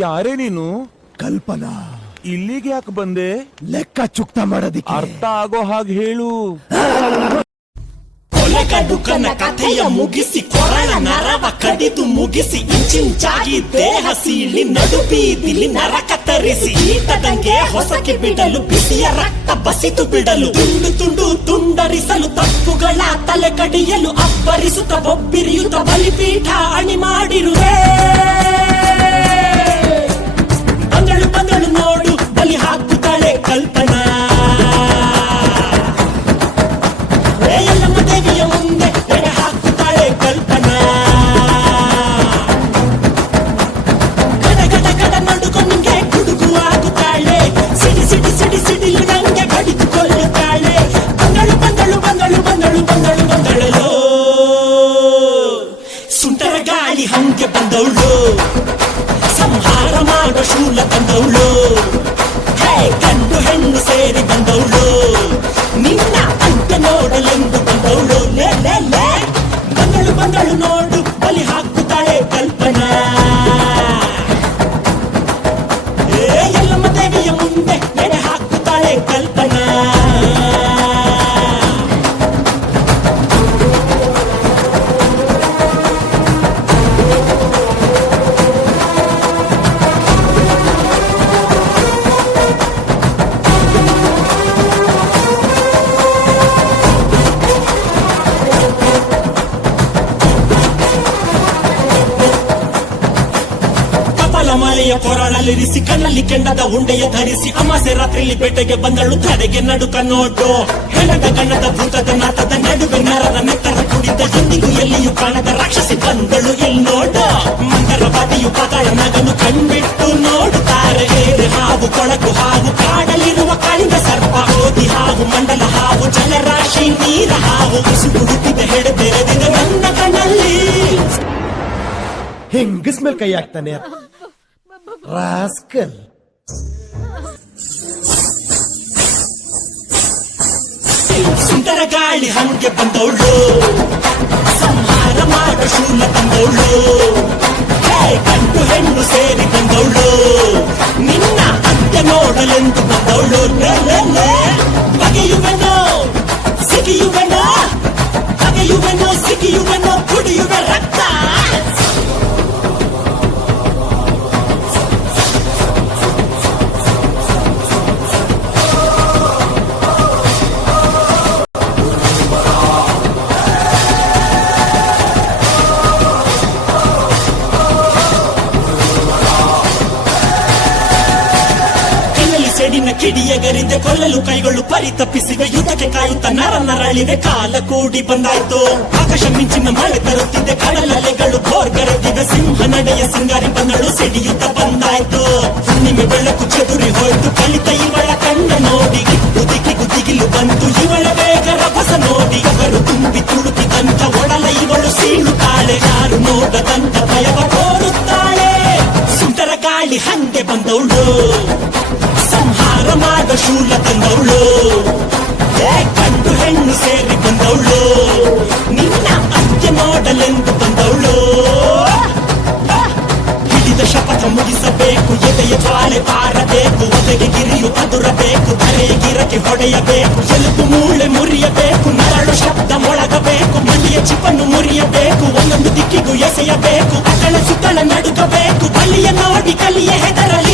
ಯಾರೇ ನೀನು? ಕಲ್ಪನಾ. ಇಲ್ಲಿಗೆ ಯಾಕೆ ಬಂದೆ? ಲೆಕ್ಕ ಚುಕ್ತ ಮಾಡೋದಿಕ್ಕೆ. ಅರ್ಥ ಆಗೋ ಹಾಗೆ ಹೇಳು. ಕೊಲೆಗಡುಕನ ಕಥೆಯ ಮುಗಿಸಿ ಕೊರಳ ನರವ ಕಡಿದು ಮುಗಿಸಿ ಇಂಚಿಂಚಾಗಿ ದೇಹ ಸೀಳಿ ನಡು ಬೀದಿಲಿ ನರಕ ತರಿಸಿ ಈಟದಂಗೆ ಹೊಸಕಿ ಬಿಡಲು ಬಿಸಿಯ ರಕ್ತ ಬಸಿತು ಬಿಡಲು ತುಂಡು ತುಂಡು ತುಂಡರಿಸಲು ತಪ್ಪುಗಳ ತಲೆ ಕಡಿಯಲು ಅಬ್ಬರಿಸುತ್ತ ಬೊಬ್ಬಿರಿಯುತ್ತ ಬಲಿಪೀಠ ಅಣಿ ಮಾಡಿರುವೆ. ಬಂದಳು ಬಂದಳು ನೋಡು ಬಲಿ ಹಾಕುತ್ತಾಳೆ ಕಲ್ಪನಾ. ಎಲ್ಲಮ್ಮ ದೇವಿಯ ಮುಂದೆ ಎಡೆ ಹಾಕುತ್ತಾಳೆ ಕಲ್ಪನಾ. ಗಡ ಗಡ ಗಡ ನಡುಕೊನಿಗೆ ಗುಡುಗು ಆಗುತ್ತಾಳೆ. ಸಿಡಿ ಸಿಡಿ ಸಿಡಿ ಸಿಡಿಲು ನಂಗೆ ಕಡಿದು ಕೊಲ್ಲುತ್ತಾಳೆ. ಬಂದಳು ಬಂದಳು ಬಂದಳು ಬಂದಳು ಬಂದಳು ಬಂದಳೋ ಸುಂಟರ ಗಾಳಿ ಹಂಗೆ ಬಂದವಳು. ಸಂಹಾರ ಮಾಡೋ ಶೂಲ ತಂದವಳು. ಹೇ ಗಂಡು ಹೆಣ್ಣು ಸೇರಿ ಬಂದವಳು. ನಿನ್ನ ಅಂತ್ಯ ನೋಡಲೆಂದು ಬಂದವಳು. ಲೇ ಲೇ ಲೇ ಬಂದಳು ಬಂದಳು ನೋಡು ಬಲಿ ಹಾಕುತ್ತಾಳೆ ಕಲ್ಪನಾ. ಎಲ್ಲಮ್ಮ ದೇವಿಯ ಮುಂದೆ ಎಡೆ ಹಾಕುತ್ತಾಳೆ ಕಲ್ಪನಾ. ಮಳೆಯ ಕೊರಳಲಿರಿಸಿ ಕಣ್ಣಲ್ಲಿ ಕೆಂಡದ ಉಂಡೆಯ ಧರಿಸಿ ಅಮಾಸೆ ರಾತ್ರಿಯಲ್ಲಿ ಬೇಟೆಗೆ ಬಂದಳು. ತಡೆಗೆ ನಡುಕ ನೋಡು ಹೆಣದ ಗಣ್ಣದ ಭೂತದ ನಾಟದ ನಡುವೆ ನರರ ನೆತ್ತರ ಕುಡಿದ ಎಂದಿಗೂ ಎಲ್ಲಿಯೂ ಕಾಣದ ರಾಕ್ಷಸಿ ಬಂದಳು ಇಲ್ಲಿ ನೋಡು. ಮಂದರ ಬಾದಿಯು ಪಾತಾಳ ನಗನು ಕಣ್ಬಿಟ್ಟು ನೋಡುತ್ತಾರೆ. ಏರೆ ಹಾವು ಕೊಳಕು ಹಾವು ಕಾಡಲಿರುವ ಕಾಳಿಂಗ ಸರ್ಪ ಓದಿ ಹಾವು ಮಂಡಲ ಹಾವು ಜಲರಾಶಿ ನೀರ ಹಾವು ಉಸುಗುಡುತ್ತಿದೆ ಹೆಡೆ ಬೆರೆದಿದೆ ನನ್ನ ಕಣ್ಣಲ್ಲಿ. ಹೆಂಗಸ್ ಮೇಲೆ ಕೈ ಹಾಕ್ತಾನೆ ರಾಸ್ಕಲ್. ಸುಂದರ ಗಾಳಿ ಹಂಗೆ ಬಂದವಳು. ಸಂಹಾರ ಮಾಡೋ ಶೂಲ ತಂದವಳು. ಹೇ ಗಂಡು ಹೆಣ್ಣು ಸೇರಿ ಬಂದವಳು. ನಿನ್ನ ಅಂತ್ಯ ನೋಡಲೆಂದು ಬಂದವಳು. ಬಗೆಯುವೆನೋ ಸಿಗಿಯುವೆನೋ ಬಗೆಯುವೆನೋ ಸಿಗಿಯುವೆನೋ ಕುಡಿಯುವೆ ರಕ್ತ. ಕಿಡಿಯಗರಿದೆ ಕೊಲ್ಲಲು ಕೈಗಳು ಪರಿತಪ್ಪಿಸಿವೆ. ಯುದ್ಧಕ್ಕೆ ಕಾಯುತ್ತ ನರ ನರಳಿವೆ. ಕಾಲ ಕೂಡಿ ಬಂದಾಯ್ತು. ಆಕಾಶ ಮಿಂಚಿನ ಮಳೆ ತರುತ್ತಿದೆ. ಕಡಲಲೆಗಳು ಬೋರ್ಗರೆದಿವೆ. ಸಿಂಹ ನಡೆಯ ಸಿಂಗಾರಿ ಬಂದಳು ಸಿಡಿಯುತ್ತ ಬಂದಾಯ್ತು. ಹುಣ್ಣಿಮೆ ಬೆಳಕು ಚದುರಿ ಹೋಯ್ತು. ಕಲಿತ ಇವಳ ಕಣ್ಣ ನೋಡಿ ಗುದಿಗಿಗು ದಿಗಿಲು ಬಂತು. ಇವಳ ಬೇಗ ರಭಸ ನೋಡಿ ಅವರು ತುಂಬಿ ತುಳುಕಿದಂತ ಒಡಲ ಇವಳು ಸೀಳುತ್ತಾಳೆ. ಯಾರು ನೋಡದಂತ ಭಯವ ತೋರುತ್ತಾಳೆ. ಸುಂದರ ಗಾಳಿ ಹಂಗೆ ಬಂದವಳು. ಸಂಹಾರ ಮಾಡ ಶೂಲ ತಂದವಳು. ಗಂಡು ಹೆಣ್ಣು ಸೇರಿ ಬಂದವಳು. ನಿನ್ನ ಅಂತ್ಯ ನೋಡಲೆಂದು ಬಂದವಳು. ಹಿಡಿದ ಶಪಥ ಮುಗಿಸಬೇಕು. ಎದೆಯ ಜ್ವಾಲೆ ಬಾರಬೇಕು. ಒದೆಗೆ ಗಿರಿಯು ಅದುರಬೇಕು. ಧರೆಯ ಗಿರಕ್ಕೆ ಹೊಡೆಯಬೇಕು. ಎಲುಬು ಮೂಳೆ ಮುರಿಯಬೇಕು. ನರಳು ಶಬ್ದ ಮೊಳಗಬೇಕು. ಮಂಡಿಯ ಚಿಪ್ಪನ್ನು ಮುರಿಯಬೇಕು. ಒಂದೊಂದು ದಿಕ್ಕಿಗೂ ಎಸೆಯಬೇಕು. ಅಕಳ ಸುತ್ತಳ ನಡುಗಬೇಕು. ಬಲಿಯ ನೋಡಿ ಕಲಿಯ ಹೆದರಲಿ.